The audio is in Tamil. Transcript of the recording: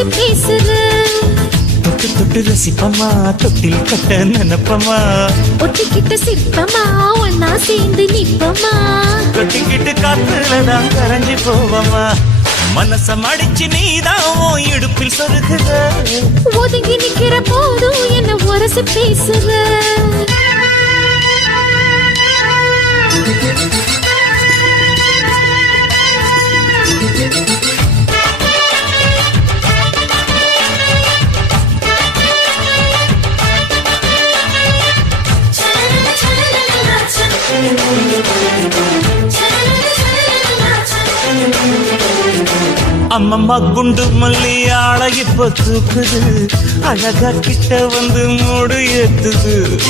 உரசி பேசுற. தொட்டு தொட்டு ரசிப்பமா தொட்டில் கட்ட நினைப்பமா. ஒட்டிக்கிட்ட சிற்பமா ஒன்னா சேர்ந்து நிப்பமா. தொட்டிக்கிட்டு காத்துலதான் கரைஞ்சி போவமா. மனச மடிச்சு நீதான் இடுப்பில் சொருகுற. ஒதுங்கி நிக்கிற போதும் என்ன உரசி பேசுற. அம்மம்மா குண்டு மல்லி ஆள இப்ப தூக்குது. அழகா கிட்ட வந்து மூடு ஏத்துது.